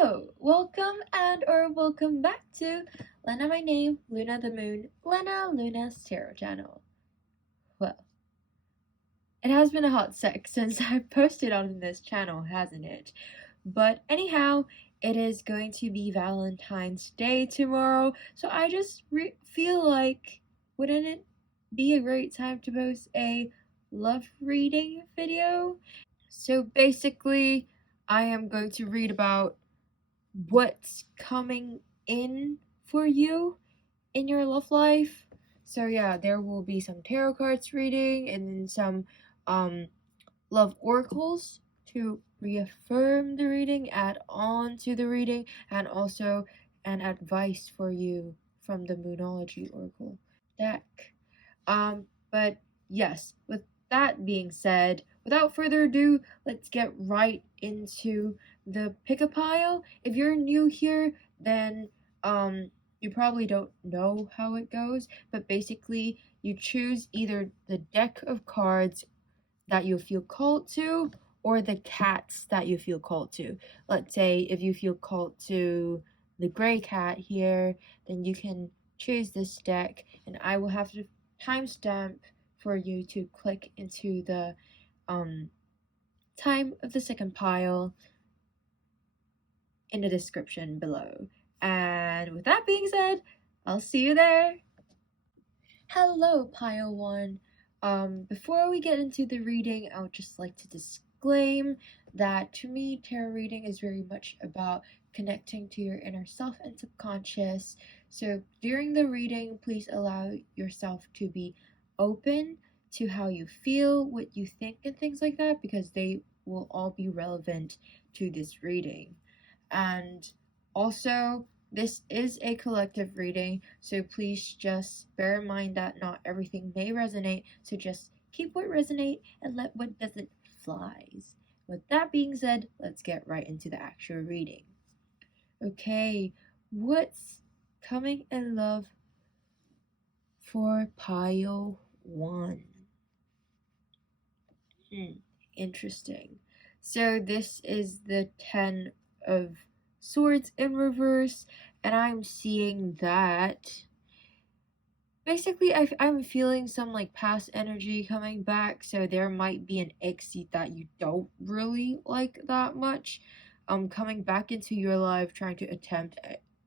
Hello, welcome back to Lena My Name, Luna the Moon, Luna's Tarot Channel. Well, it has been a hot sec since I posted on this channel, hasn't it? But anyhow, it is going to be Valentine's Day tomorrow, so I just feel like, wouldn't it be a great time to post a love reading video? So basically, I am going to read about what's coming in for you in your love life. So yeah, there will be some tarot cards reading and then some love oracles to reaffirm the reading, add on to the reading, and also an advice for you from the moonology oracle deck. But yes, with that being said, without further ado, let's get right into the pick a pile. If you're new here, then you probably don't know how it goes, but basically you choose either the deck of cards that you feel called to or the cats that you feel called to. Let's say if you feel called to the gray cat here, then you can choose this deck, and I will have to timestamp for you to click into the time of the second pile in the description below. And with that being said, I'll see you there. Hello, pile one. Before we get into the reading, I would just like to disclaim that to me, tarot reading is very much about connecting to your inner self and subconscious. So during the reading, please allow yourself to be open to how you feel, what you think, and things like that, because they will all be relevant to this reading. And also, this is a collective reading, so please just bear in mind that not everything may resonate, so just keep what resonates and let what doesn't flies. With that being said, let's get right into the actual reading. Okay, what's coming in love for pile one? Interesting. So this is the 10 of Swords in reverse, and I'm seeing that basically I'm feeling some like past energy coming back, so there might be an exit that you don't really like that much coming back into your life, trying to attempt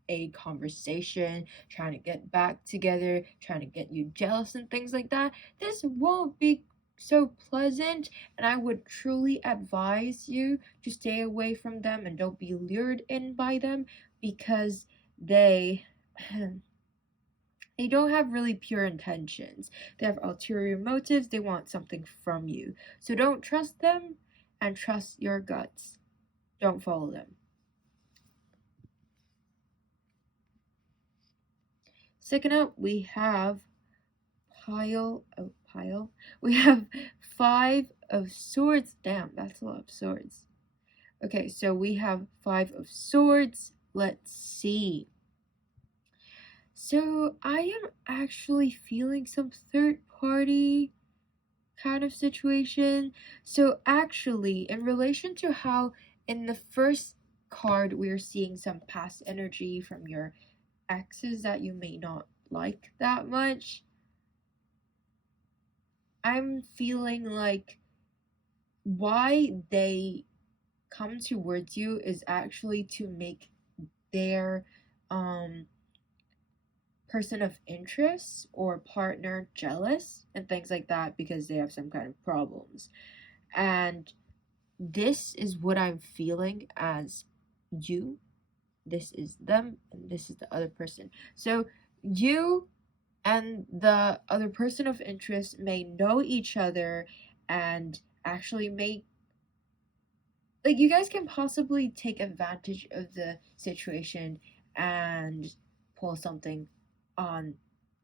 a conversation, trying to get back together, trying to get you jealous and things like that. This won't be so pleasant, and I would truly advise you to stay away from them and don't be lured in by them, because they don't have really pure intentions. They have ulterior motives. They want something from you. So don't trust them, and trust your guts. Don't follow them. Second up, we have we have 5 of Swords. Damn, that's a lot of swords. Okay, so we have 5 of Swords. Let's see. So I am actually feeling some third party kind of situation. So actually, in relation to how in the first card we're seeing some past energy from your exes that you may not like that much, I'm feeling like why they come towards you is actually to make their person of interest or partner jealous and things like that, because they have some kind of problems. And this is what I'm feeling as you. This is them, and this is the other person. So you and the other person of interest may know each other and actually may, like, you guys can possibly take advantage of the situation and pull something on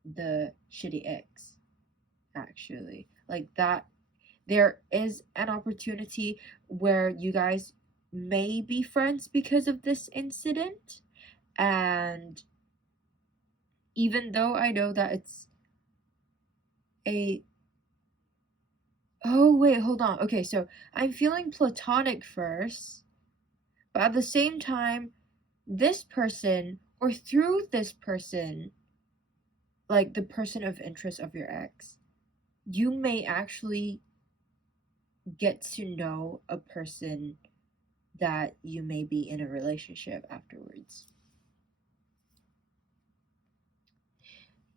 the shitty ex, actually. Like that, there is an opportunity where you guys may be friends because of this incident. And even though I know that it's a oh wait, hold on. Okay, so I'm feeling platonic first, but at the same time this person, or through this person, like the person of interest of your ex, you may actually get to know a person that you may be in a relationship afterwards.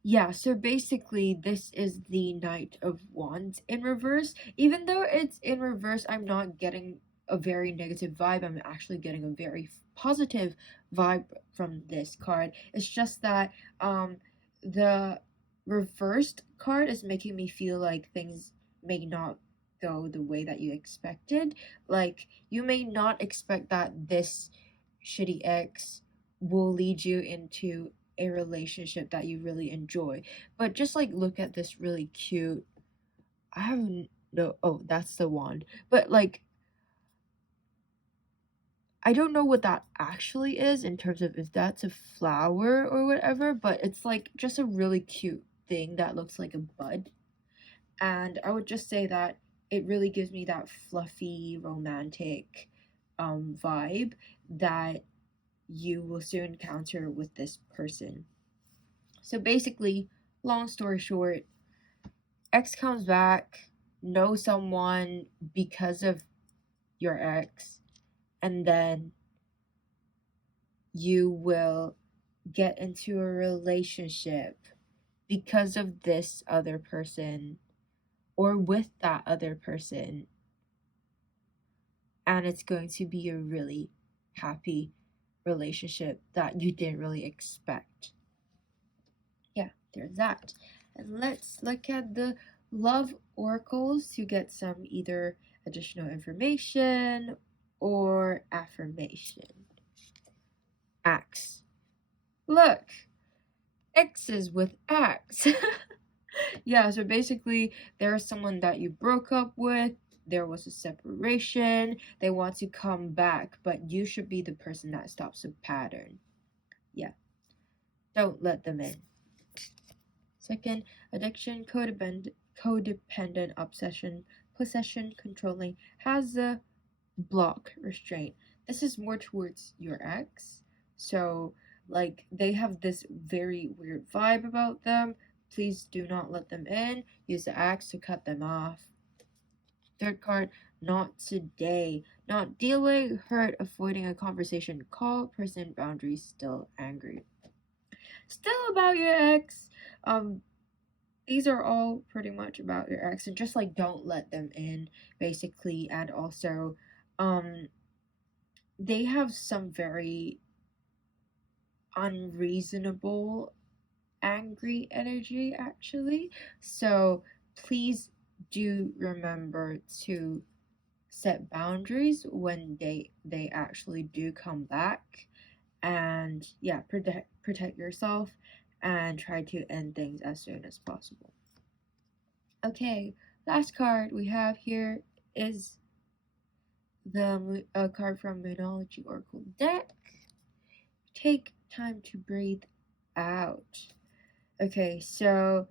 Yeah, so basically, this is the Knight of Wands in reverse. Even though it's in reverse, I'm not getting a very negative vibe. I'm actually getting a very positive vibe from this card. It's just that the reversed card is making me feel like things may not go the way that you expected. Like, you may not expect that this shitty ex will lead you into a relationship that you really enjoy. But just like look at this really cute, I have no, oh, that's the wand. But like, I don't know what that actually is in terms of if that's a flower or whatever, but it's like just a really cute thing that looks like a bud. And I would just say that it really gives me that fluffy, romantic vibe that you will soon encounter with this person. So basically, long story short, ex comes back, know someone because of your ex, and then you will get into a relationship because of this other person or with that other person. And it's going to be a really happy relationship that you didn't really expect. Yeah, there's that. And let's look at the love oracles to get some either additional information or affirmation. Axe. Look, X's with axe. Yeah, so basically, there's someone that you broke up with, there was a separation, they want to come back, but you should be the person that stops the pattern. Yeah, don't let them in. Second, addiction, codependent, obsession, possession, controlling, has a block, restraint. This is more towards your ex. So, like, they have this very weird vibe about them. Please do not let them in. Use the axe to cut them off. Third card, not today. Not dealing, hurt, avoiding a conversation. Call person boundaries, still angry. Still about your ex. These are all pretty much about your ex, and just like don't let them in, basically. And also they have some very unreasonable angry energy actually, so please do remember to set boundaries when they actually do come back. And yeah, protect yourself and try to end things as soon as possible. Okay, last card we have here is the card from Moonology Oracle deck. Take time to breathe out. Okay, so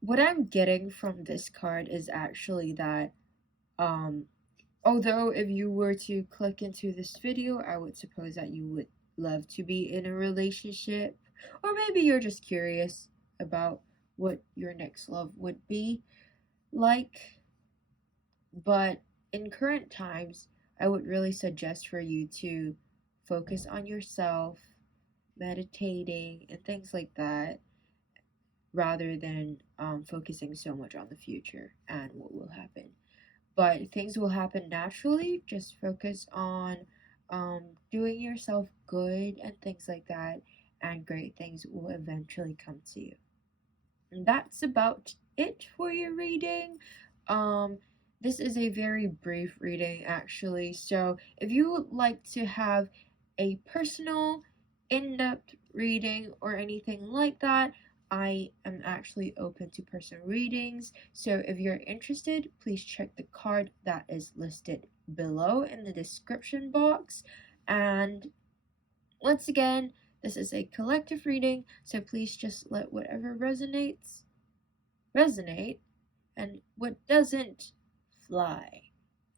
what I'm getting from this card is actually that although if you were to click into this video, I would suppose that you would love to be in a relationship, or maybe you're just curious about what your next love would be like. But in current times, I would really suggest for you to focus on yourself, meditating, and things like that, rather than focusing so much on the future and what will happen. But things will happen naturally. Just focus on doing yourself good and things like that, and great things will eventually come to you. And that's about it for your reading. This is a very brief reading, actually. So if you would like to have a personal, in-depth reading or anything like that, I am actually open to personal readings. So if you're interested, please check the card that is listed below in the description box. And once again, this is a collective reading, so please just let whatever resonates resonate, and what doesn't, fly.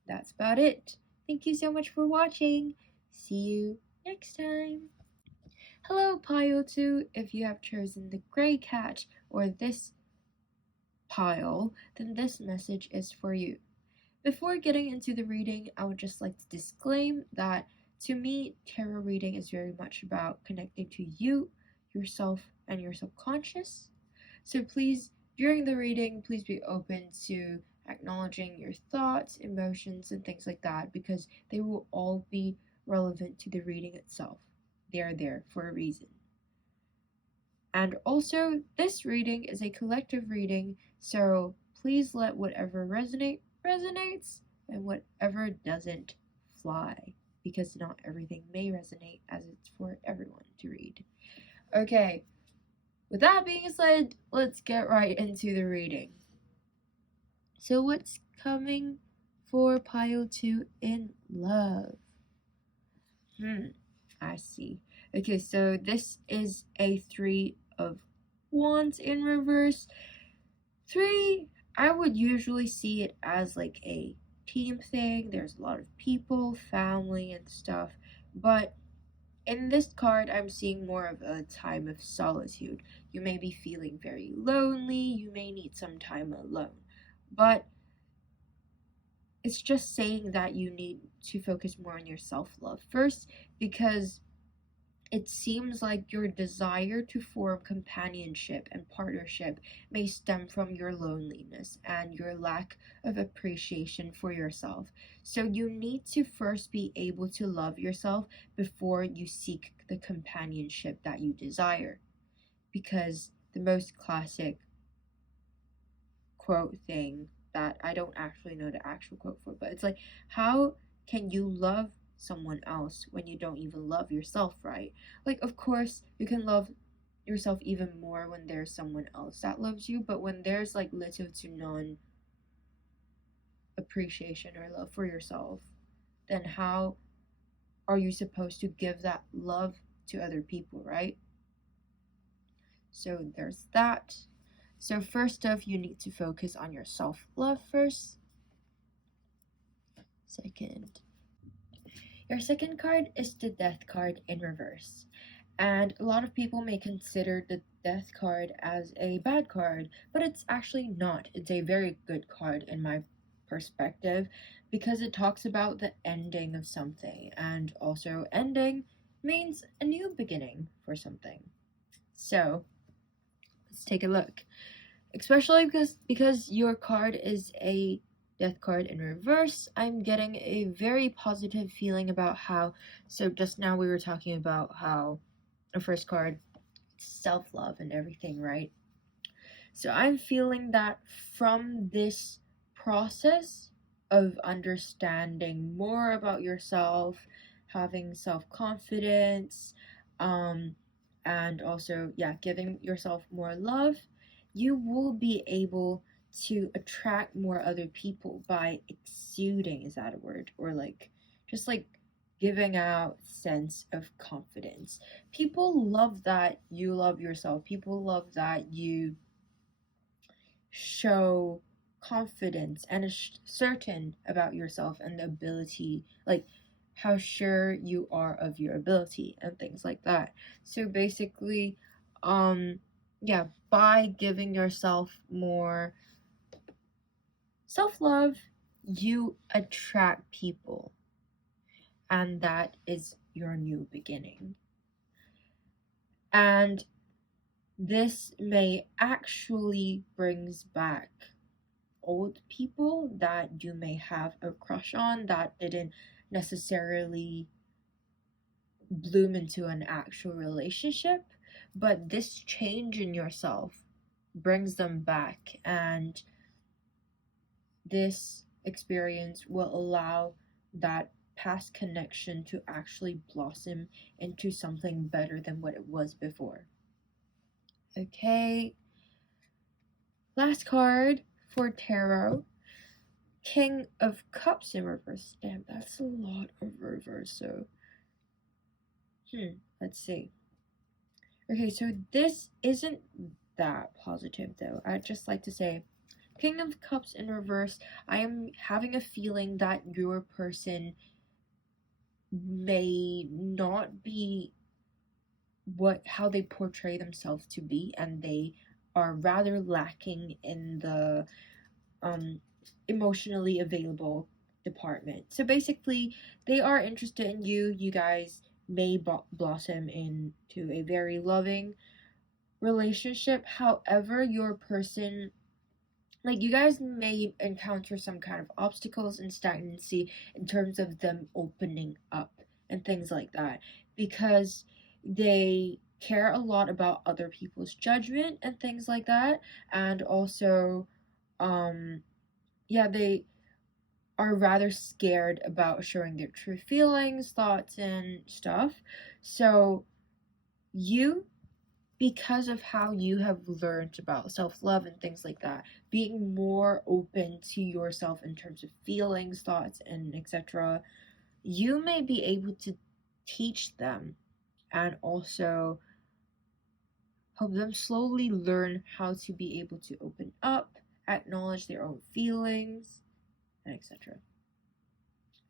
That's about it. Thank you so much for watching. See you next time. Hello, pile 2. If you have chosen the gray cat or this pile, then this message is for you. Before getting into the reading, I would just like to disclaim that to me, tarot reading is very much about connecting to you, yourself, and your subconscious. So please, during the reading, please be open to acknowledging your thoughts, emotions, and things like that because they will all be relevant to the reading itself. They are there for a reason. And also, this reading is a collective reading, so please let whatever resonates, and whatever doesn't fly, because not everything may resonate as it's for everyone to read. Okay, with that being said, let's get right into the reading. So, what's coming for pile 2 in love? I see. Okay, so this is a 3 of Wands in reverse. 3, I would usually see it as like a team thing. There's a lot of people, family, and stuff. But in this card, I'm seeing more of a time of solitude. You may be feeling very lonely. You may need some time alone. But it's just saying that you need to focus more on your self-love first, because it seems like your desire to form companionship and partnership may stem from your loneliness and your lack of appreciation for yourself. So you need to first be able to love yourself before you seek the companionship that you desire. Because the most classic quote thing that I don't actually know the actual quote for, but it's like, how can you love someone else when you don't even love yourself, right? Like, of course, you can love yourself even more when there's someone else that loves you, but when there's like little to none appreciation or love for yourself, then how are you supposed to give that love to other people, right? So there's that. So first off, you need to focus on your self-love first. Second, your second card is the Death card in reverse. And a lot of people may consider the Death card as a bad card, but it's actually not. It's a very good card in my perspective because it talks about the ending of something, and also ending means a new beginning for something. So, let's take a look. Especially because your card is a Death card in reverse, I'm getting a very positive feeling about how, so just now we were talking about how the first card, self-love and everything, right? So I'm feeling that from this process of understanding more about yourself, having self-confidence, and also, giving yourself more love, you will be able to attract more other people by exuding, is that a word? Or like, just like giving out sense of confidence. People love that you love yourself. People love that you show confidence and certain about yourself and the ability, like how sure you are of your ability and things like that. So basically, by giving yourself more self-love, you attract people, and that is your new beginning. And this may actually brings back old people that you may have a crush on that didn't necessarily bloom into an actual relationship, but this change in yourself brings them back, and this experience will allow that past connection to actually blossom into something better than what it was before. Okay, last card for tarot, King of Cups in reverse. Damn, that's a lot of reverse. So, let's see. Okay, so this isn't that positive though. I'd just like to say, King of Cups in reverse, I am having a feeling that your person may not be how they portray themselves to be, and they are rather lacking in the emotionally available department. So basically, they are interested in you. You guys may blossom into a very loving relationship. However, your person, like, you guys may encounter some kind of obstacles and stagnancy in terms of them opening up and things like that, because they care a lot about other people's judgment and things like that. And also, yeah, they are rather scared about showing their true feelings, thoughts, and stuff. So you, because of how you have learned about self-love and things like that, being more open to yourself in terms of feelings, thoughts, and etc., you may be able to teach them and also help them slowly learn how to be able to open up, acknowledge their own feelings, and etc.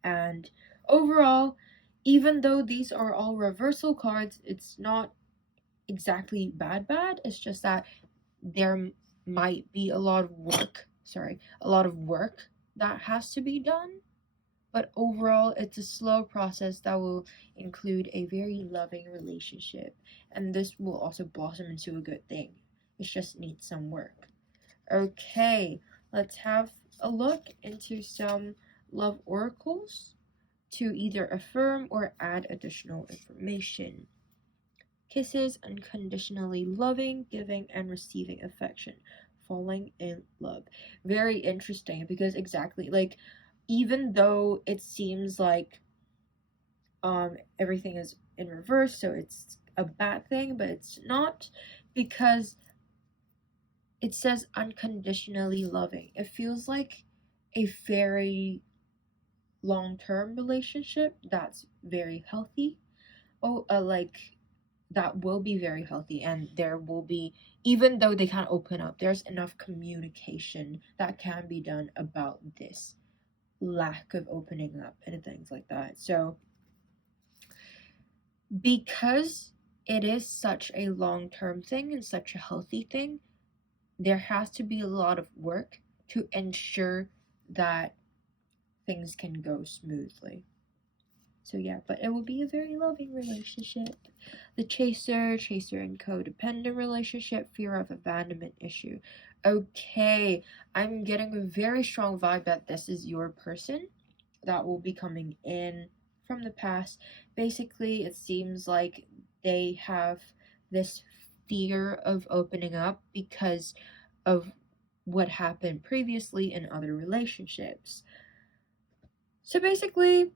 And overall, even though these are all reversal cards, it's not exactly bad. It's just that there might be a lot of work that has to be done. But overall, it's a slow process that will include a very loving relationship. And this will also blossom into a good thing. It just needs some work. Okay, let's have a look into some love oracles to either affirm or add additional information. Kisses, unconditionally loving, giving, and receiving affection. Falling in love. Very interesting, because exactly, like, even though it seems like everything is in reverse, so it's a bad thing, but it's not, because it says unconditionally loving. It feels like a very long-term relationship that's very healthy. Like, that will be very healthy, and there will be, even though they can't open up, there's enough communication that can be done about this lack of opening up and things like that. So because it is such a long-term thing and such a healthy thing, there has to be a lot of work to ensure that things can go smoothly. So yeah, but it will be a very loving relationship. The chaser and codependent relationship, fear of abandonment issue. Okay, I'm getting a very strong vibe that this is your person that will be coming in from the past. Basically, it seems like they have this fear of opening up because of what happened previously in other relationships. So basically,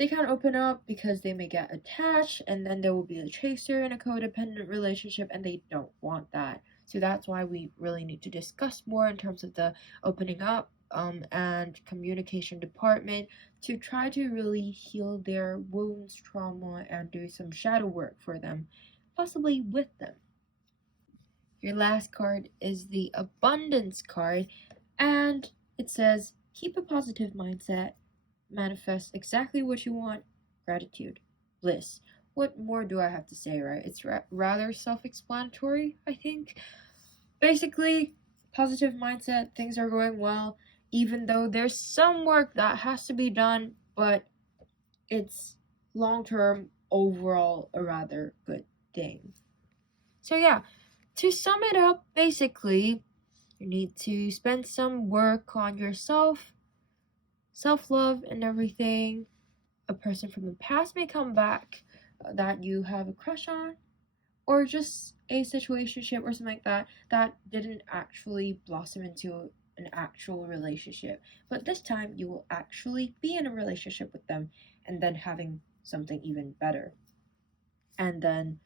they can't open up because they may get attached, and then there will be a chaser in a codependent relationship, and they don't want that. So that's why we really need to discuss more in terms of the opening up and communication department to try to really heal their wounds, trauma, and do some shadow work for them, possibly with them. Your last card is the abundance card, and it says keep a positive mindset, manifest exactly what you want, gratitude, bliss. What more do I have to say, right? It's rather self-explanatory, I think. Basically, positive mindset, things are going well, even though there's some work that has to be done, but it's long-term, overall, a rather good thing. So yeah, to sum it up, basically, you need to spend some work on yourself, self-love, and everything. A person from the past may come back that you have a crush on, or just a situationship or something like that that didn't actually blossom into an actual relationship. But this time you will actually be in a relationship with them and then having something even better. And then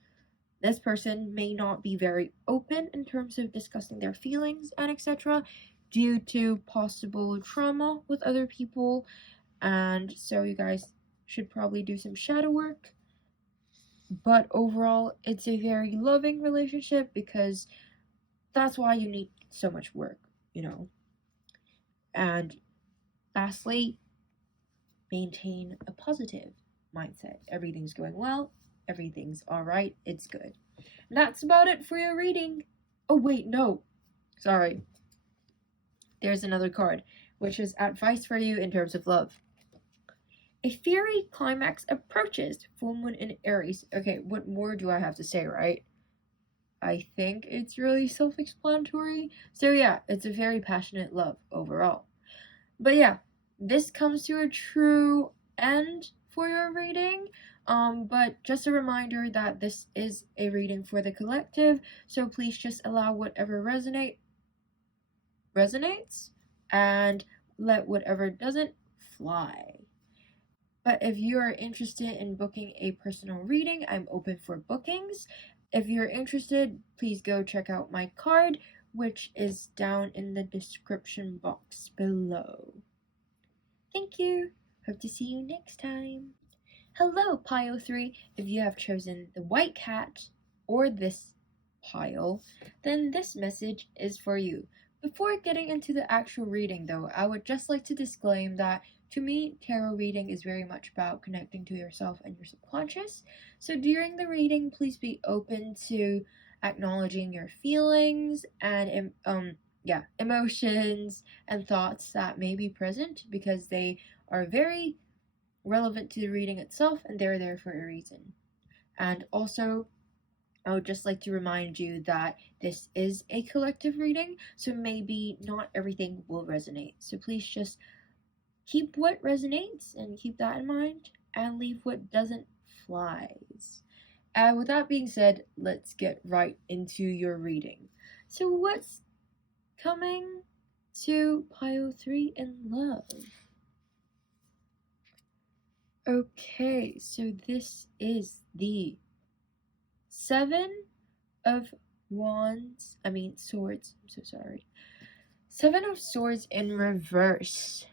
this person may not be very open in terms of discussing their feelings and etc. due to possible trauma with other people, and so you guys should probably do some shadow work. But overall, it's a very loving relationship because that's why you need so much work, you know. And lastly, maintain a positive mindset. Everything's going well, everything's alright, it's good. And that's about it for your reading. Oh, wait, no. Sorry. There's another card, which is advice for you in terms of love. A fiery climax approaches, full moon in Aries. Okay, what more do I have to say, right? I think it's really self-explanatory. So yeah, it's a very passionate love overall. But yeah, this comes to a true end for your reading. But just a reminder that this is a reading for the collective, so please just allow whatever resonates and let whatever doesn't fly. But if you are interested in booking a personal reading, I'm open for bookings. If you're interested, please go check out my card, which is down in the description box below. Thank you. Hope to see you next time. Hello, Pile 3. If you have chosen the white cat or this pile, then this message is for you. Before getting into the actual reading, though, I would just like to disclaim that to me, tarot reading is very much about connecting to yourself and your subconscious. So during the reading, please be open to acknowledging your feelings and emotions and thoughts that may be present, because they are very relevant to the reading itself and they're there for a reason. And also, I would just like to remind you that this is a collective reading, so maybe not everything will resonate. So please just keep what resonates and keep that in mind, and leave what doesn't flies. And with that being said, let's get right into your reading. So what's coming to pile 3 in love? Okay, so this is the Seven of Swords. I'm so sorry. Seven of Swords in reverse.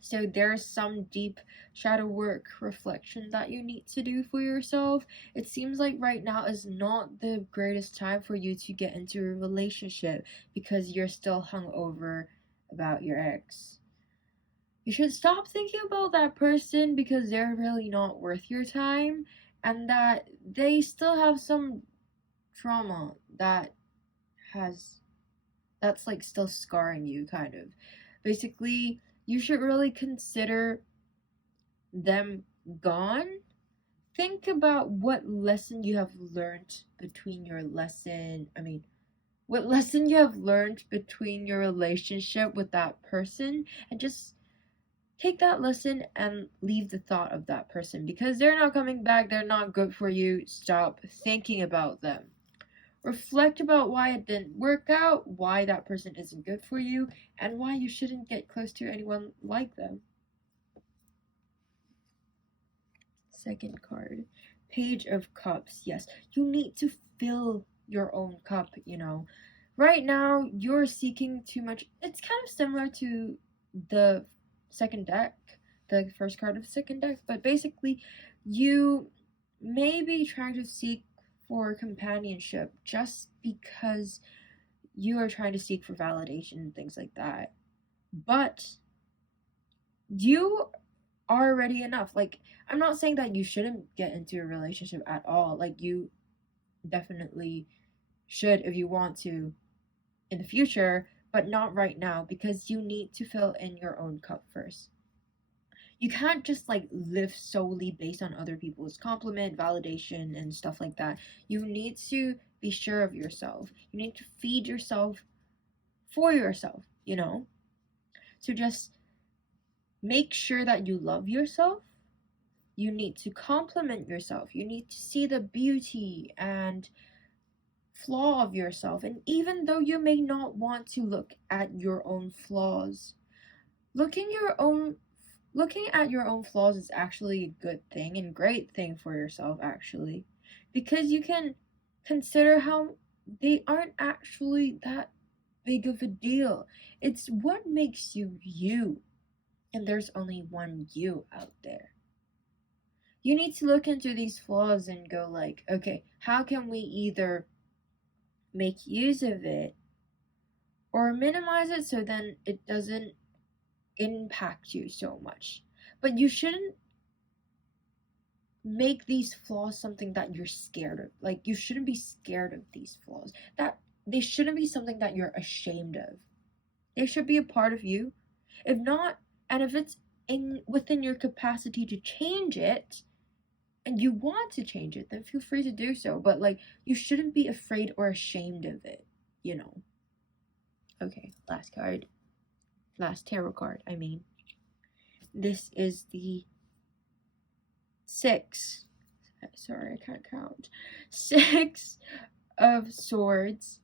So there's some deep shadow work, reflection that you need to do for yourself. It seems like right now is not the greatest time for you to get into a relationship because you're still hungover about your ex. You should stop thinking about that person because they're really not worth your time, and that they still have some trauma that's like still scarring you, kind of. Basically, you should really consider them gone. Think about what lesson you have learned between your relationship with that person, and just take that lesson and leave the thought of that person, because they're not coming back, they're not good for you. Stop thinking about them. Reflect about why it didn't work out, why that person isn't good for you, and why you shouldn't get close to anyone like them. Second card, Page of Cups. Yes, you need to fill your own cup, Right now, you're seeking too much. It's kind of similar to the second deck, the first card of the second deck, but basically, you may be trying to seek for companionship just because you are trying to seek for validation and things like that. But you are already enough. Like, I'm not saying that you shouldn't get into a relationship at all. Like, you definitely should if you want to in the future, but not right now, because you need to fill in your own cup first. You can't just like live solely based on other people's compliment, validation, and stuff like that. You need to be sure of yourself. You need to feed yourself for yourself, So just make sure that you love yourself. You need to compliment yourself. You need to see the beauty and flaw of yourself. And even though you may not want to look at your own flaws, looking at your own flaws is actually a good thing and great thing for yourself, actually, because you can consider how they aren't actually that big of a deal. It's what makes you you, and there's only one you out there. You need to look into these flaws and go like, okay, how can we either make use of it or minimize it so then it doesn't impact you so much. But you shouldn't make these flaws something that you're scared of. Like, you shouldn't be scared of these flaws. That they shouldn't be something that you're ashamed of. They should be a part of you. If not, and if it's within your capacity to change it, and you want to change it, then feel free to do so. But like, you shouldn't be afraid or ashamed of it, you know. Okay, last card. Last tarot card, I mean. This is the 6. Sorry, I can't count. 6 of Swords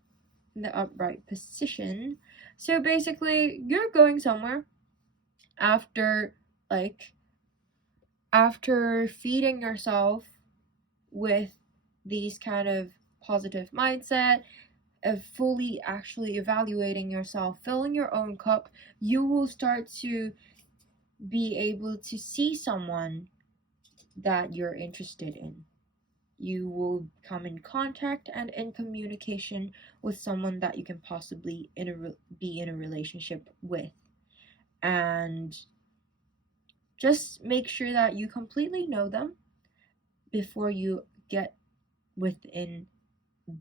in the upright position. So basically, you're going somewhere after feeding yourself with these kind of positive mindset of fully actually evaluating yourself, filling your own cup, you will start to be able to see someone that you're interested in. You will come in contact and in communication with someone that you can possibly be in a relationship with. And just make sure that you completely know them before you get within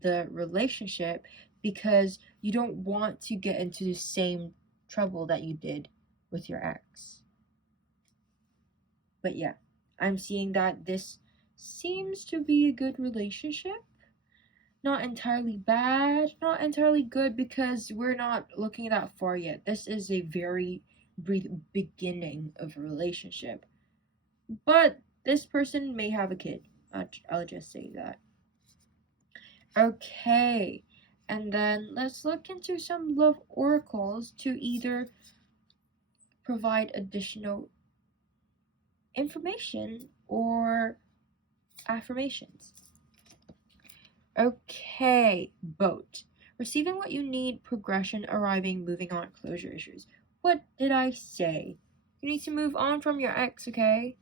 the relationship, because you don't want to get into the same trouble that you did with your ex. But yeah, I'm seeing that this seems to be a good relationship. Not entirely bad, not entirely good, because we're not looking that far yet. This is a very beginning of a relationship. But this person may have a kid. I'll just say that. Okay, and then let's look into some love oracles to either provide additional information or affirmations. Okay, boat. Receiving what you need, progression, arriving, moving on, closure issues. What did I say? You need to move on from your ex, okay?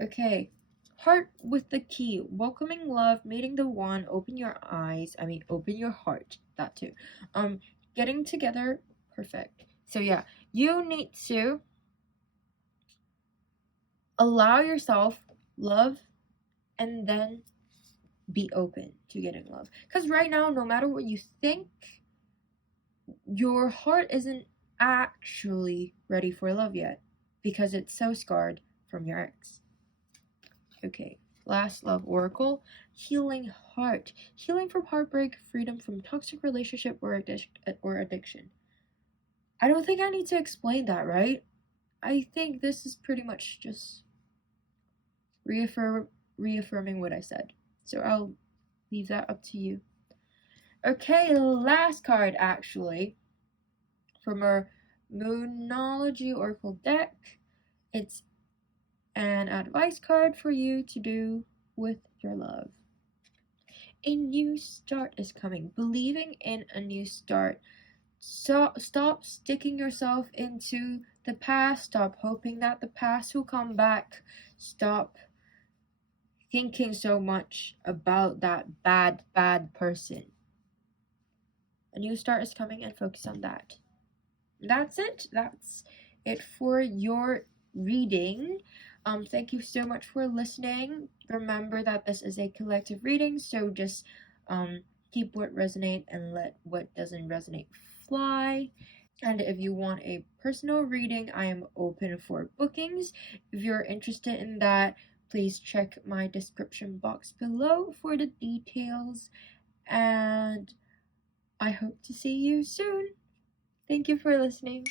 Okay. Heart with the key. Welcoming love, meeting the one, open your eyes. Open your heart. That too. Getting together. Perfect. So yeah, you need to allow yourself love and then be open to getting love. Because right now, no matter what you think, your heart isn't actually ready for love yet because it's so scarred from your ex. Okay, last love oracle. Healing heart. Healing from heartbreak, freedom from toxic relationship or addiction. I don't think I need to explain that, right? I think this is pretty much just reaffirming what I said. So I'll leave that up to you. Okay, last card actually from our moonology oracle deck. It's an advice card for you to do with your love. A new start is coming. Believing in a new start. So stop sticking yourself into the past. Stop hoping that the past will come back. Stop thinking so much about that bad person. A new start is coming, and focus on that. That's it. That's it for your reading. Thank you so much for listening. Remember that this is a collective reading, so just keep what resonate and let what doesn't resonate fly. And if you want a personal reading, I am open for bookings. If you're interested in that, please check my description box below for the details. And I hope to see you soon. Thank you for listening.